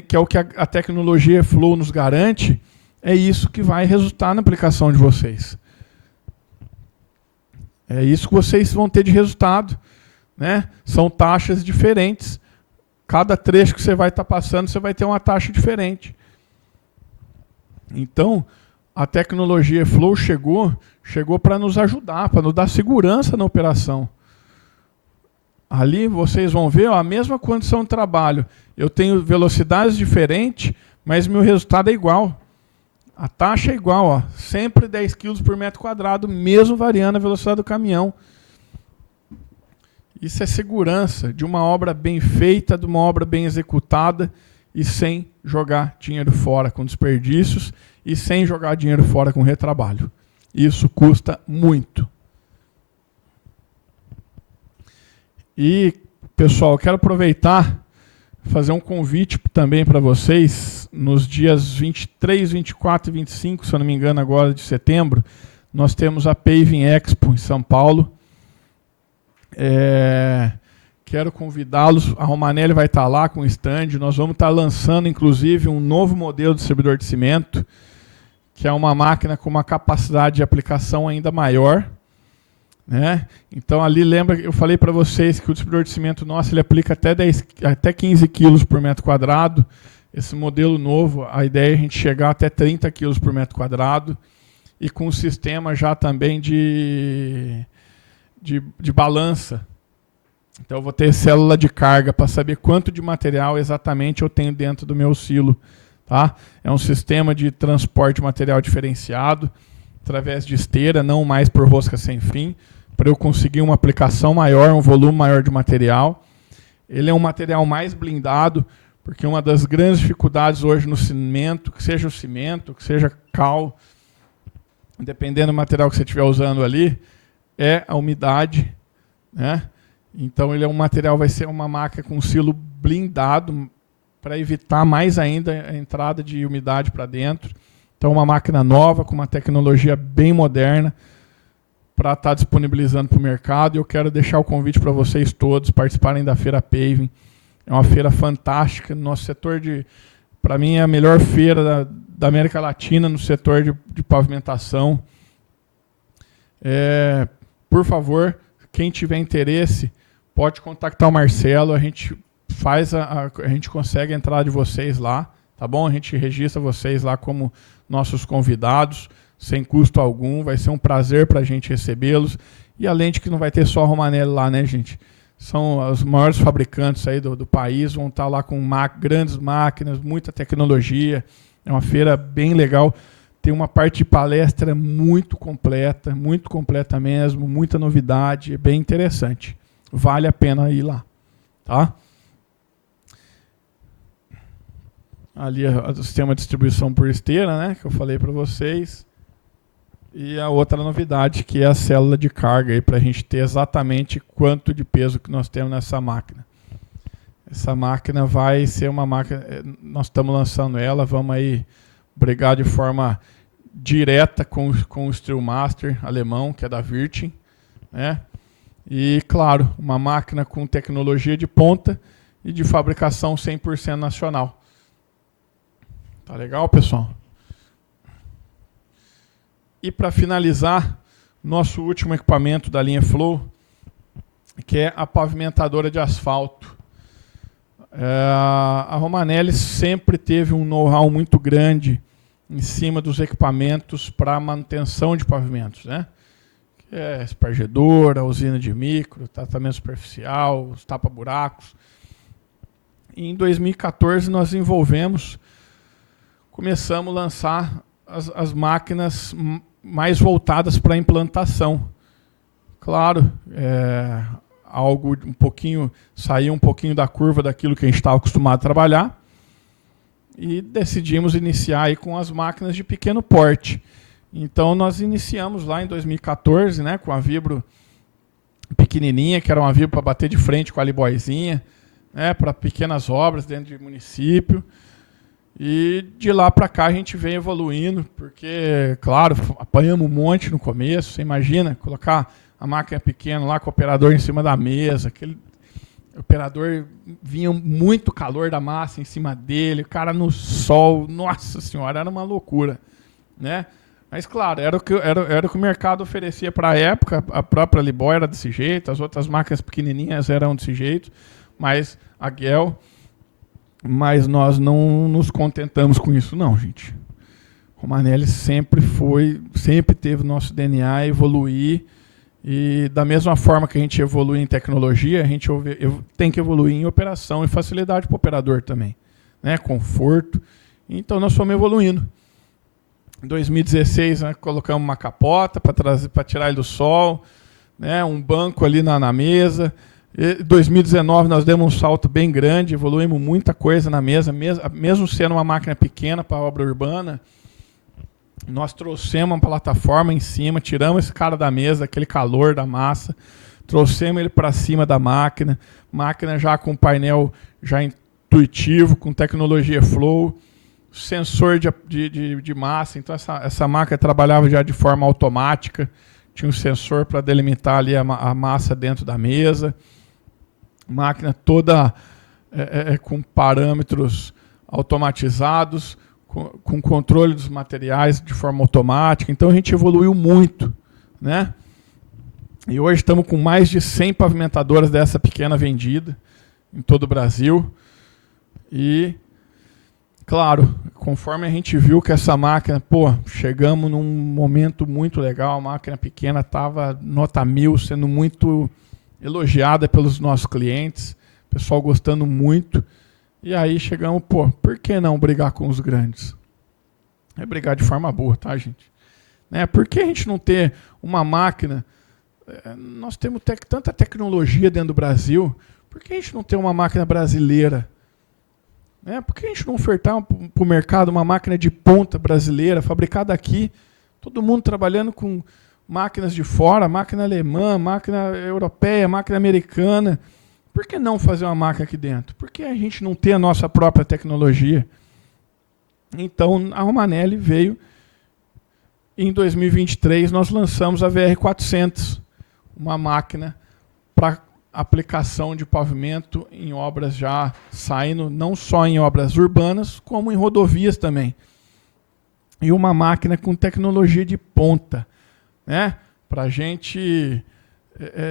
que é o que a tecnologia Flow nos garante, é isso que vai resultar na aplicação de vocês. É isso que vocês vão ter de resultado. Né? São taxas diferentes. Cada trecho que você vai estar passando, você vai ter uma taxa diferente. Então, a tecnologia Flow chegou para nos ajudar, para nos dar segurança na operação. Ali vocês vão ver, ó, a mesma condição de trabalho. Eu tenho velocidades diferentes, mas meu resultado é igual. A taxa é igual, ó, sempre 10 kg por metro quadrado, mesmo variando a velocidade do caminhão. Isso é segurança de uma obra bem feita, de uma obra bem executada e sem jogar dinheiro fora com desperdícios e sem jogar dinheiro fora com retrabalho. Isso custa muito. E, pessoal, quero aproveitar fazer um convite também para vocês. Nos dias 23, 24 e 25, se eu não me engano, agora de setembro, nós temos a Paving Expo em São Paulo. Quero convidá-los. A Romanelli vai estar lá com o stand. Nós vamos estar lançando, inclusive, um novo modelo de distribuidor de cimento, que é uma máquina com uma capacidade de aplicação ainda maior. Né? Então, ali, lembra, eu falei para vocês que o distribuidor de cimento nosso ele aplica até 15 quilos por metro quadrado. Esse modelo novo, a ideia é a gente chegar até 30 quilos por metro quadrado e com um sistema já também de balança. Então, eu vou ter célula de carga para saber quanto de material exatamente eu tenho dentro do meu silo. Tá? É um sistema de transporte de material diferenciado, através de esteira, não mais por rosca sem fim, para eu conseguir uma aplicação maior, um volume maior de material. Ele é um material mais blindado, porque uma das grandes dificuldades hoje no cimento, que seja o cimento, que seja cal, dependendo do material que você estiver usando ali, é a umidade. Né? Então, ele é um material, vai ser uma máquina com silo blindado, para evitar mais ainda a entrada de umidade para dentro. Então, uma máquina nova, com uma tecnologia bem moderna, para estar disponibilizando para o mercado. E eu quero deixar o convite para vocês todos participarem da Feira Paving. É uma feira fantástica. No nosso setor para mim, é a melhor feira da América Latina no setor de pavimentação. Por favor, quem tiver interesse, pode contactar o Marcelo. A gente a gente consegue a entrada de vocês lá, tá bom? A gente registra vocês lá como nossos convidados, sem custo algum. Vai ser um prazer para a gente recebê-los. E além de que não vai ter só a Romanelli lá, né, gente? São os maiores fabricantes aí do país, vão estar lá com grandes máquinas, muita tecnologia. É uma feira bem legal. Tem uma parte de palestra muito completa mesmo, muita novidade, é bem interessante. Vale a pena ir lá, tá? Ali o sistema de distribuição por esteira, né, que eu falei para vocês. E a outra novidade, que é a célula de carga, para a gente ter exatamente quanto de peso que nós temos nessa máquina. Essa máquina vai ser uma máquina, nós estamos lançando ela, vamos aí brigar de forma direta com o Steelmaster alemão, que é da Virtin, né? E, claro, uma máquina com tecnologia de ponta e de fabricação 100% nacional. Tá legal, pessoal? E para finalizar, nosso último equipamento da linha Flow, que é a pavimentadora de asfalto. A Romanelli sempre teve um know-how muito grande em cima dos equipamentos para manutenção de pavimentos, né? Que é espargedora, usina de micro, tratamento superficial, os tapa-buracos. E em 2014 nós começamos a lançar as máquinas mais voltadas para a implantação. Claro, algo saiu um pouquinho da curva daquilo que a gente estava acostumado a trabalhar e decidimos iniciar aí com as máquinas de pequeno porte. Então nós iniciamos lá em 2014, né, com a Vibro pequenininha, que era uma Vibro para bater de frente com a Liboizinha, né, para pequenas obras dentro de município. E de lá para cá a gente vem evoluindo, porque, claro, apanhamos um monte no começo. Você imagina colocar a máquina pequena lá com o operador em cima da mesa, aquele operador vinha muito calor da massa em cima dele, o cara no sol, nossa senhora, era uma loucura, né? Mas, claro, era o que o mercado oferecia para a época. A própria Liboi era desse jeito, as outras máquinas pequenininhas eram desse jeito, mas a Gel... Mas nós não nos contentamos com isso, não, gente. Romanelli sempre teve nosso DNA evoluir, e da mesma forma que a gente evolui em tecnologia, a gente tem que evoluir em operação e facilidade para o operador também, né? Conforto. Então nós fomos evoluindo. Em 2016, né, colocamos uma capota para tirar ele do sol, né? Um banco ali na mesa. Em 2019 nós demos um salto bem grande, evoluímos muita coisa na mesa, mesmo sendo uma máquina pequena para obra urbana, nós trouxemos uma plataforma em cima, tiramos esse cara da mesa, aquele calor da massa, trouxemos ele para cima da máquina já com painel já intuitivo, com tecnologia Flow, sensor de massa, então essa máquina trabalhava já de forma automática, tinha um sensor para delimitar ali a massa dentro da mesa, máquina toda com parâmetros automatizados, com controle dos materiais de forma automática. Então a gente evoluiu muito, né? E hoje estamos com mais de 100 pavimentadoras dessa pequena vendida em todo o Brasil. E, claro, conforme a gente viu que essa máquina, chegamos num momento muito legal, a máquina pequena estava nota 1000, sendo muito elogiada pelos nossos clientes, pessoal gostando muito. E aí chegamos, por que não brigar com os grandes? É brigar de forma boa, tá, gente? Por que a gente não ter uma máquina? Nós temos tanta tecnologia dentro do Brasil, por que a gente não ter uma máquina brasileira? Por que a gente não ofertar para o mercado uma máquina de ponta brasileira, fabricada aqui, todo mundo trabalhando com máquinas de fora, máquina alemã, máquina europeia, máquina americana? Por que não fazer uma máquina aqui dentro? Por que a gente não ter a nossa própria tecnologia? Então, a Romanelli veio, em 2023, nós lançamos a VR400, uma máquina para aplicação de pavimento em obras já saindo, não só em obras urbanas, como em rodovias também. E uma máquina com tecnologia de ponta, para a gente,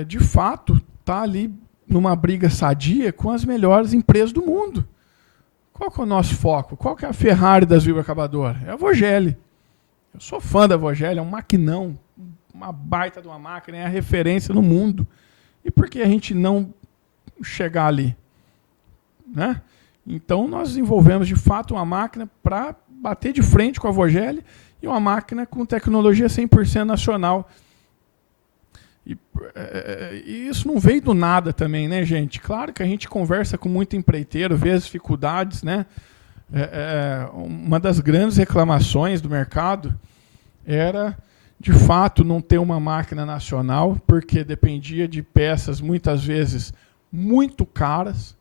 de fato, estar ali numa briga sadia com as melhores empresas do mundo. Qual que é o nosso foco? Qual que é a Ferrari das vibrocavadoras? É a Vogeli. Eu sou fã da Vogeli, é um maquinão, uma baita de uma máquina, é a referência no mundo. E por que a gente não chegar ali? Então, nós desenvolvemos, de fato, uma máquina para bater de frente com a Vogeli e uma máquina com tecnologia 100% nacional. E isso não veio do nada também, né, gente? Claro que a gente conversa com muito empreiteiro, vê as dificuldades, né? Uma das grandes reclamações do mercado era, de fato, não ter uma máquina nacional, porque dependia de peças, muitas vezes, muito caras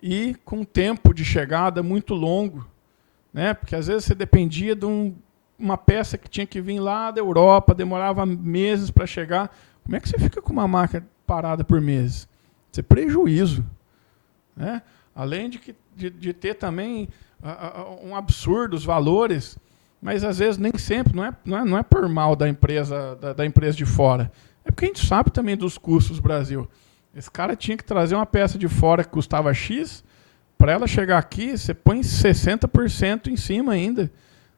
e com tempo de chegada muito longo, né? Porque às vezes você dependia de uma peça que tinha que vir lá da Europa, demorava meses para chegar. Como é que você fica com uma máquina parada por meses? Isso é prejuízo, né? Além de ter também um absurdo os valores, mas às vezes nem sempre, não é por mal da empresa de fora. É porque a gente sabe também dos custos do Brasil. Esse cara tinha que trazer uma peça de fora que custava X, para ela chegar aqui, você põe 60% em cima ainda,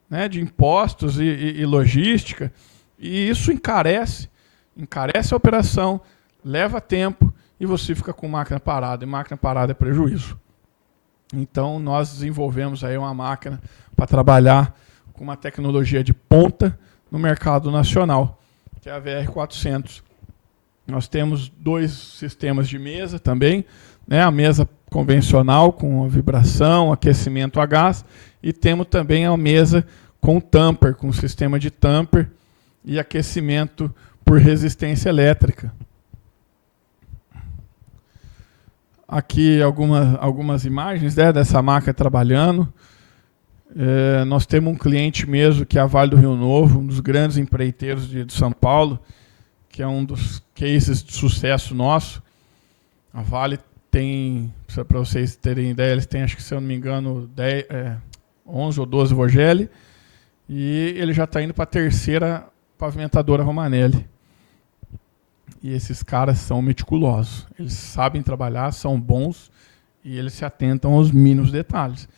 né, de impostos e logística, e isso encarece a operação, leva tempo, e você fica com máquina parada, e máquina parada é prejuízo. Então, nós desenvolvemos aí uma máquina para trabalhar com uma tecnologia de ponta no mercado nacional, que é a VR400. Nós temos 2 sistemas de mesa também, né, a mesa convencional com a vibração, aquecimento a gás, e temos também a mesa com tamper, com sistema de tamper e aquecimento por resistência elétrica. Aqui algumas imagens, né, dessa máquina trabalhando. Nós temos um cliente mesmo, que é a Vale do Rio Novo, um dos grandes empreiteiros de São Paulo, que é um dos cases de sucesso nosso. A Vale tem, para vocês terem ideia, eles têm, acho que se eu não me engano, 11 ou 12 Vogeli, e ele já está indo para a 3ª pavimentadora Romanelli. E esses caras são meticulosos, eles sabem trabalhar, são bons, e eles se atentam aos mínimos detalhes.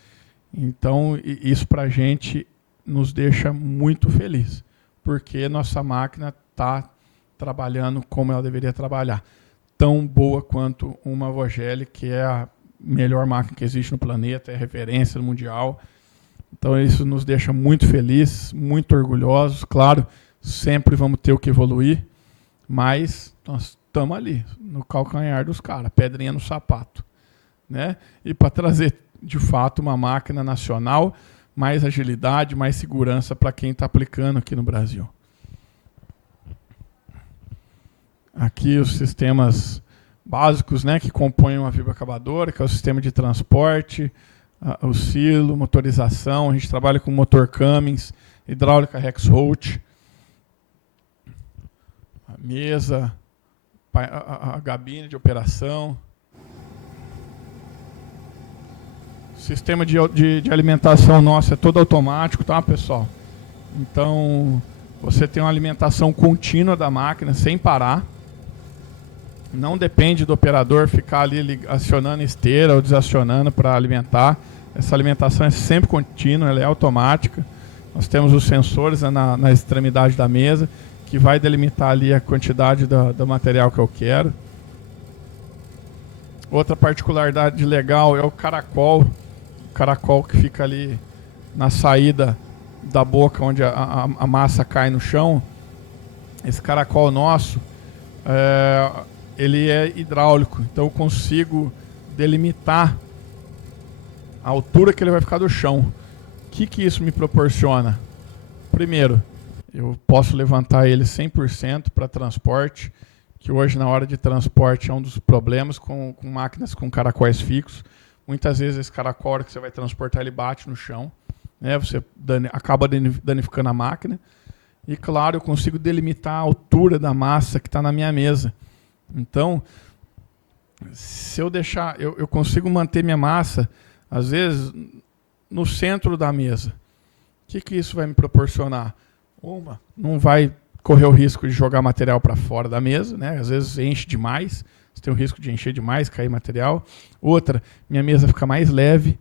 Então, isso para a gente nos deixa muito feliz, porque nossa máquina está trabalhando como ela deveria trabalhar. Tão boa quanto uma Vogeli, que é a melhor máquina que existe no planeta, é referência mundial. Então, isso nos deixa muito felizes, muito orgulhosos. Claro, sempre vamos ter o que evoluir, mas nós estamos ali, no calcanhar dos caras, pedrinha no sapato. Né? E para trazer, de fato, uma máquina nacional, mais agilidade, mais segurança para quem está aplicando aqui no Brasil. Aqui os sistemas básicos, né, que compõem uma vibroacabadora, que é o sistema de transporte, o silo, motorização. A gente trabalha com motor Cummins, hidráulica Rexroth, a mesa, a gabine de operação. O sistema de alimentação nosso é todo automático, tá, pessoal? Então, você tem uma alimentação contínua da máquina, sem parar. Não depende do operador ficar ali acionando esteira ou desacionando para alimentar. Essa alimentação é sempre contínua, ela é automática. Nós temos os sensores na extremidade da mesa, que vai delimitar ali a quantidade do material que eu quero. Outra particularidade legal é o caracol. O caracol que fica ali na saída da boca, onde a massa cai no chão. Esse caracol nosso, ele é hidráulico, então eu consigo delimitar a altura que ele vai ficar do chão. O que isso me proporciona? Primeiro, eu posso levantar ele 100% para transporte, que hoje na hora de transporte é um dos problemas com máquinas com caracóis fixos. Muitas vezes esse caracol, a hora que você vai transportar, ele bate no chão, né? Você acaba danificando a máquina. E claro, eu consigo delimitar a altura da massa que está na minha mesa. Então, se eu deixar, eu consigo manter minha massa, às vezes, no centro da mesa. O que isso vai me proporcionar? Não vai correr o risco de jogar material para fora da mesa, né? Às vezes enche demais, você tem o risco de encher demais, cair material. Outra, minha mesa fica mais leve,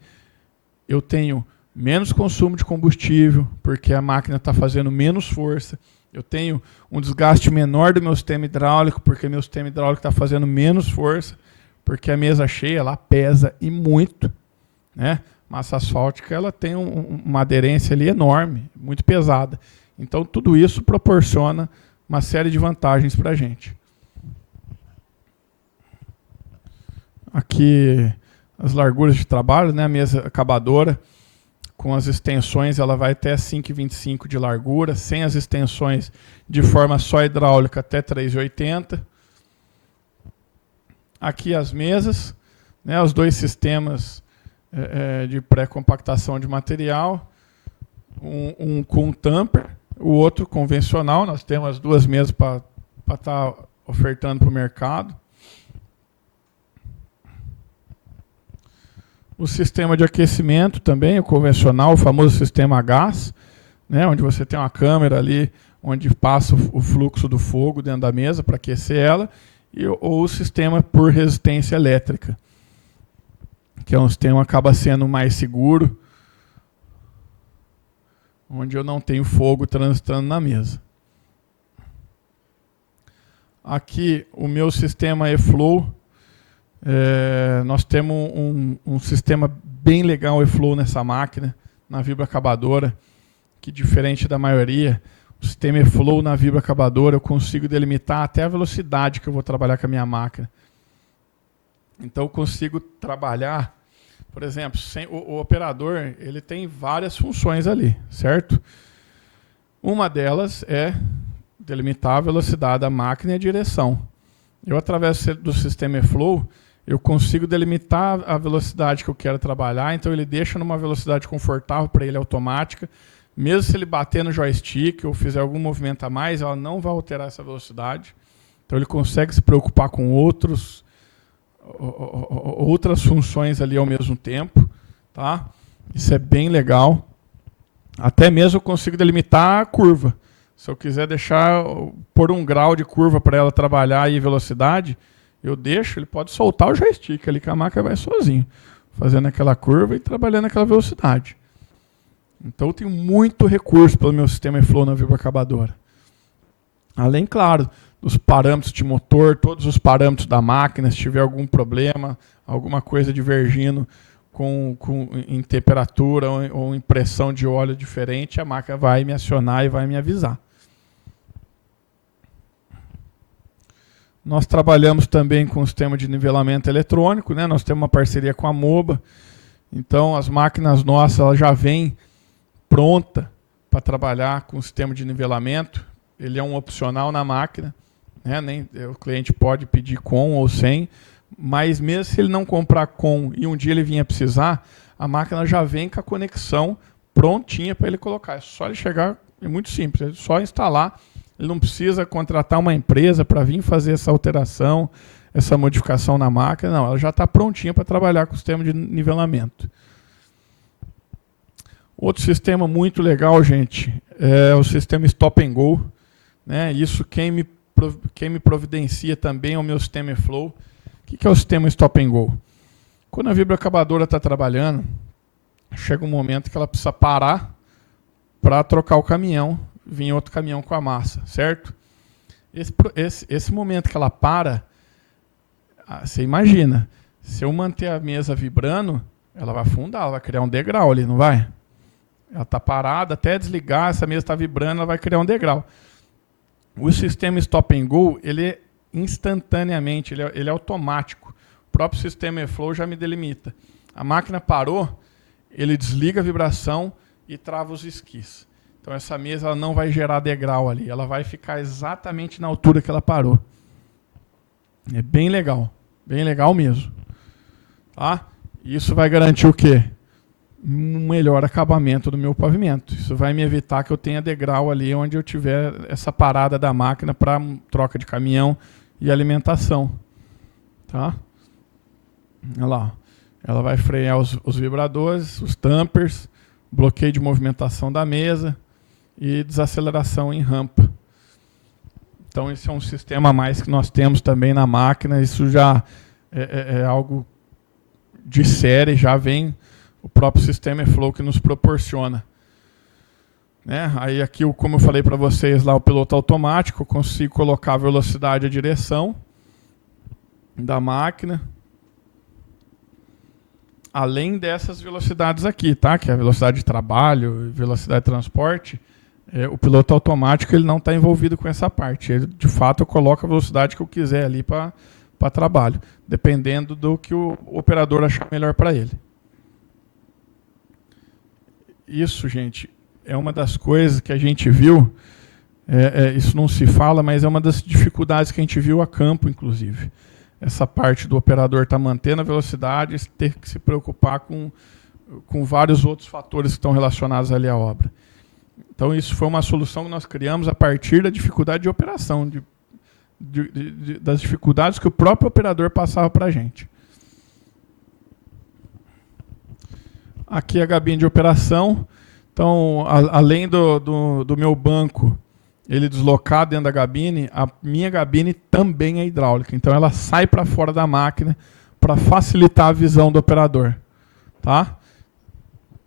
eu tenho menos consumo de combustível, porque a máquina está fazendo menos força. Eu tenho um desgaste menor do meu sistema hidráulico, porque meu sistema hidráulico está fazendo menos força, porque a mesa cheia ela pesa e muito, né? Massa asfáltica ela tem uma aderência ali enorme, muito pesada. Então tudo isso proporciona uma série de vantagens para a gente. Aqui as larguras de trabalho, né? A mesa acabadora. Com as extensões, ela vai até 5,25 de largura, sem as extensões de forma só hidráulica até 3,80. Aqui as mesas, né, os dois sistemas de pré-compactação de material, um com tamper, o outro convencional. Nós temos as duas mesas para estar ofertando para o mercado. O sistema de aquecimento também, o convencional, o famoso sistema a gás, né, onde você tem uma câmera ali, onde passa o fluxo do fogo dentro da mesa para aquecer ela, ou o sistema por resistência elétrica, que é um sistema que acaba sendo mais seguro, onde eu não tenho fogo transitando na mesa. Aqui o meu sistema eFlow. Nós temos um sistema bem legal eFlow nessa máquina, na vibroacabadora, que diferente da maioria, o sistema eFlow na vibroacabadora eu consigo delimitar até a velocidade que eu vou trabalhar com a minha máquina. Então eu consigo trabalhar, por exemplo, o operador ele tem várias funções ali, certo? Uma delas é delimitar a velocidade da máquina e a direção. Eu, através do sistema eFlow, eu consigo delimitar a velocidade que eu quero trabalhar, então ele deixa numa velocidade confortável para ele, automática. Mesmo se ele bater no joystick ou fizer algum movimento a mais, ela não vai alterar essa velocidade. Então ele consegue se preocupar com outras funções ali ao mesmo tempo. Tá? Isso é bem legal. Até mesmo eu consigo delimitar a curva. Se eu quiser pôr um grau de curva para ela trabalhar e velocidade, eu deixo, ele pode soltar o joystick ali que a máquina vai sozinho, fazendo aquela curva e trabalhando aquela velocidade. Então eu tenho muito recurso pelo meu sistema eFlow na vibroacabadora. Além, claro, dos parâmetros de motor, todos os parâmetros da máquina, se tiver algum problema, alguma coisa divergindo em temperatura ou em pressão de óleo diferente, a máquina vai me acionar e vai me avisar. Nós trabalhamos também com o sistema de nivelamento eletrônico, né? Nós temos uma parceria com a MOBA, então as máquinas nossas elas já vêm pronta para trabalhar com o sistema de nivelamento. Ele é um opcional na máquina, né? O cliente pode pedir com ou sem, mas mesmo se ele não comprar com e um dia ele vinha precisar, a máquina já vem com a conexão prontinha para ele colocar. É só ele chegar, é muito simples, é só instalar. Ele não precisa contratar uma empresa para vir fazer essa alteração, essa modificação na máquina. Não, ela já está prontinha para trabalhar com o sistema de nivelamento. Outro sistema muito legal, gente, é o sistema Stop and Go. Né? Isso quem me providencia também é o meu sistema eFlow. O que é o sistema Stop and Go? Quando a vibroacabadora está trabalhando, chega um momento que ela precisa parar para trocar o caminhão, vir outro caminhão com a massa, certo? Esse momento que ela para, você imagina, se eu manter a mesa vibrando, ela vai afundar, ela vai criar um degrau ali, não vai? Ela está parada, até desligar, essa mesa está vibrando, ela vai criar um degrau. O sistema Stop and Go, ele é instantaneamente, ele é automático. O próprio sistema eFlow já me delimita. A máquina parou, ele desliga a vibração e trava os esquis. Então essa mesa ela não vai gerar degrau ali, ela vai ficar exatamente na altura que ela parou. É bem legal mesmo. Tá? Isso vai garantir o quê? Um melhor acabamento do meu pavimento. Isso vai me evitar que eu tenha degrau ali onde eu tiver essa parada da máquina para troca de caminhão e alimentação. Tá? Olha lá. Ela vai frear os vibradores, os tampers, bloqueio de movimentação da mesa e desaceleração em rampa. Então esse é um sistema a mais que nós temos também na máquina. Isso já é algo de série, já vem o próprio sistema eFlow que nos proporciona. Né? Aí aqui, como eu falei para vocês lá, o piloto automático, eu consigo colocar a velocidade e a direção da máquina, além dessas velocidades aqui, tá? Que é a velocidade de trabalho, velocidade de transporte. O piloto automático ele não está envolvido com essa parte. Ele, de fato, eu coloco a velocidade que eu quiser ali para trabalho, dependendo do que o operador achar melhor para ele. Isso, gente, é uma das coisas que a gente viu, isso não se fala, mas é uma das dificuldades que a gente viu a campo, inclusive. Essa parte do operador estar mantendo a velocidade e ter que se preocupar com vários outros fatores que estão relacionados ali à obra. Então, isso foi uma solução que nós criamos a partir da dificuldade de operação, das dificuldades que o próprio operador passava para a gente. Aqui é a gabine de operação. Então, além do meu banco, ele deslocar dentro da gabine, a minha gabine também é hidráulica. Então, ela sai para fora da máquina para facilitar a visão do operador. Tá?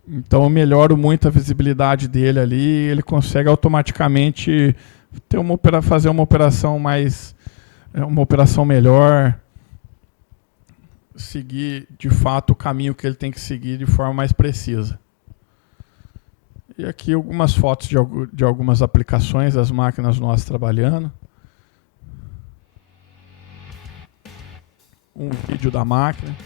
Então, eu melhoro muito a visibilidade dele ali. Ele consegue automaticamente fazer uma operação melhor, seguir de fato o caminho que ele tem que seguir de forma mais precisa. E aqui algumas fotos de algumas aplicações das máquinas nossas trabalhando. Um vídeo da máquina.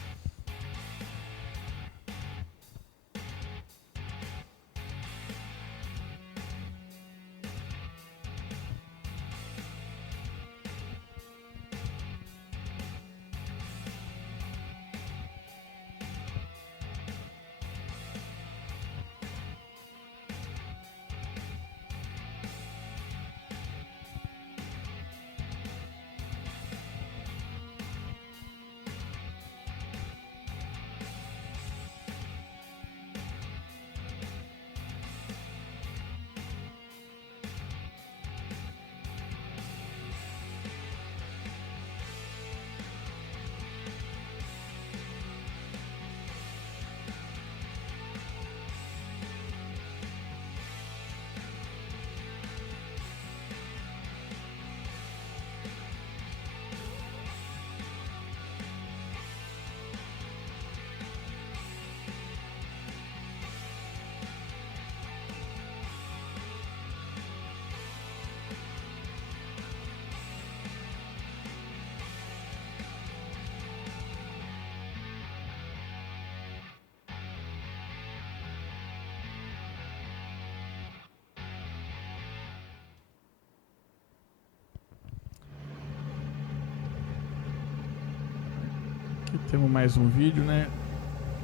Aqui temos mais um vídeo, né?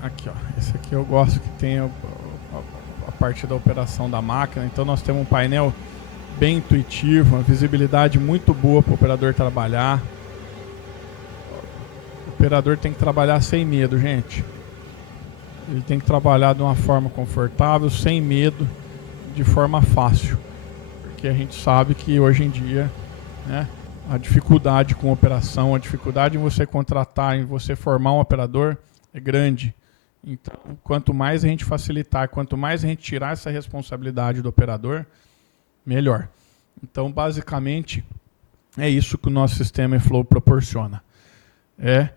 Aqui, ó. Esse aqui eu gosto que tem a parte da operação da máquina. Então nós temos um painel bem intuitivo, uma visibilidade muito boa para o operador trabalhar. O operador tem que trabalhar sem medo, gente. Ele tem que trabalhar de uma forma confortável, sem medo, de forma fácil. Porque a gente sabe que hoje em dia, né, a dificuldade com operação, a dificuldade em você contratar, em você formar um operador é grande. Então, quanto mais a gente facilitar, quanto mais a gente tirar essa responsabilidade do operador, melhor. Então, basicamente, é isso que o nosso sistema eFlow proporciona. É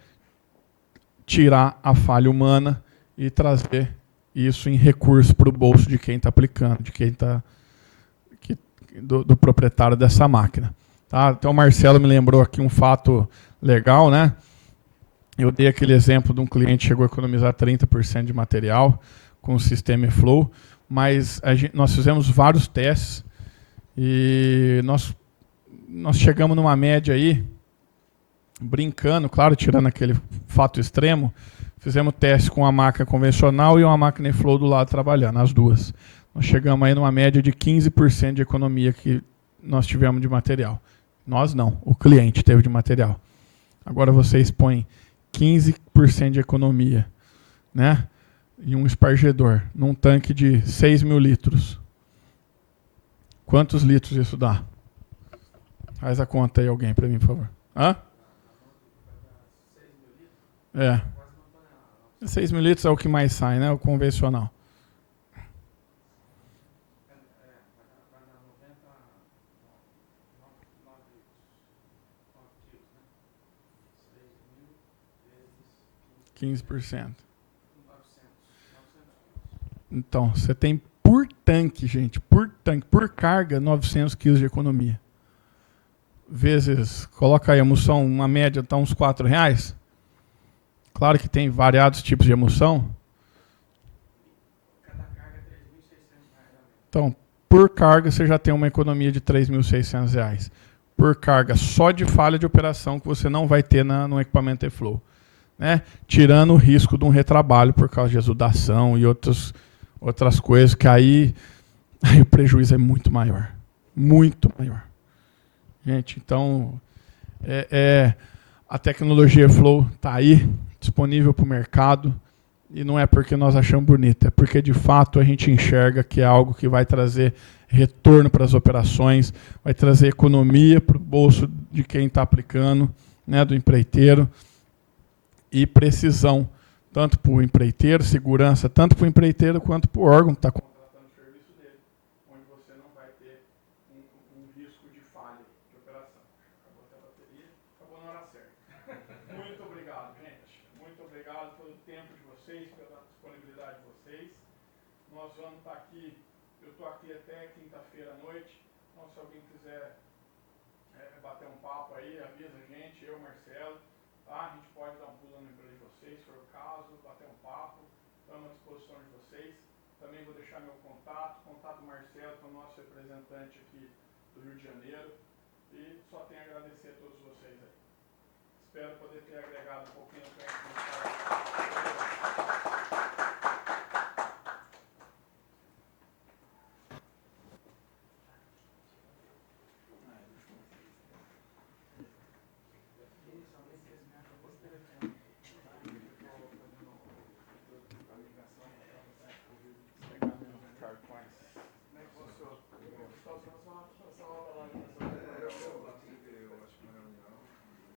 tirar a falha humana e trazer isso em recurso para o bolso de quem está aplicando, de quem está do proprietário dessa máquina. Tá? Então o Marcelo me lembrou aqui um fato legal, né? Eu dei aquele exemplo de um cliente que chegou a economizar 30% de material com o sistema eFlow, mas nós fizemos vários testes e nós chegamos numa média aí, brincando, claro, tirando aquele fato extremo, fizemos teste com uma máquina convencional e uma máquina eFlow do lado trabalhando, as duas. Nós chegamos aí numa média de 15% de economia que nós tivemos de material. Nós não, o cliente teve de material. Agora vocês põem 15% de economia, né, em um espargedor, num tanque de 6.000 litros. Quantos litros isso dá? Faz a conta aí alguém para mim, por favor. Hã? 6.000 litros é o que mais sai, né, o convencional. %. Então, você tem por tanque, gente, por carga, 900 quilos de economia. Vezes, coloca aí a emulsão, uma média, está uns R$4. Claro que tem variados tipos de emulsão. Então, por carga, você já tem uma economia de R$3.600. Por carga só de falha de operação que você não vai ter no equipamento eFlow. Né? Tirando o risco de um retrabalho por causa de exudação e outras coisas, que aí o prejuízo é muito maior. Muito maior. Gente, então, a tecnologia eFlow está aí, disponível para o mercado, e não é porque nós achamos bonito, é porque de fato a gente enxerga que é algo que vai trazer retorno para as operações, vai trazer economia para o bolso de quem está aplicando, né, do empreiteiro, e precisão, tanto para o empreiteiro, segurança, tanto para o empreiteiro quanto para o órgão que está contratando o serviço dele, onde você não vai ter um risco de falha de operação. Acabou até a bateria, acabou na hora certa. Muito obrigado, gente. Muito obrigado pelo tempo de vocês, pela disponibilidade de vocês. Nós vamos estar aqui, eu estou aqui até quinta-feira à noite, então se alguém quiser bater um papo aí, avisa a gente, eu, Marcelo. Tá? A gente pode dar um pulo no emprego de vocês, se for o caso, bater um papo. Estamos à disposição de vocês. Também vou deixar meu contato do Marcelo, que é o nosso representante aqui do Rio de Janeiro. E só tenho a agradecer a todos vocês aí. Espero poder ter agregado um pouquinho do conhecimento.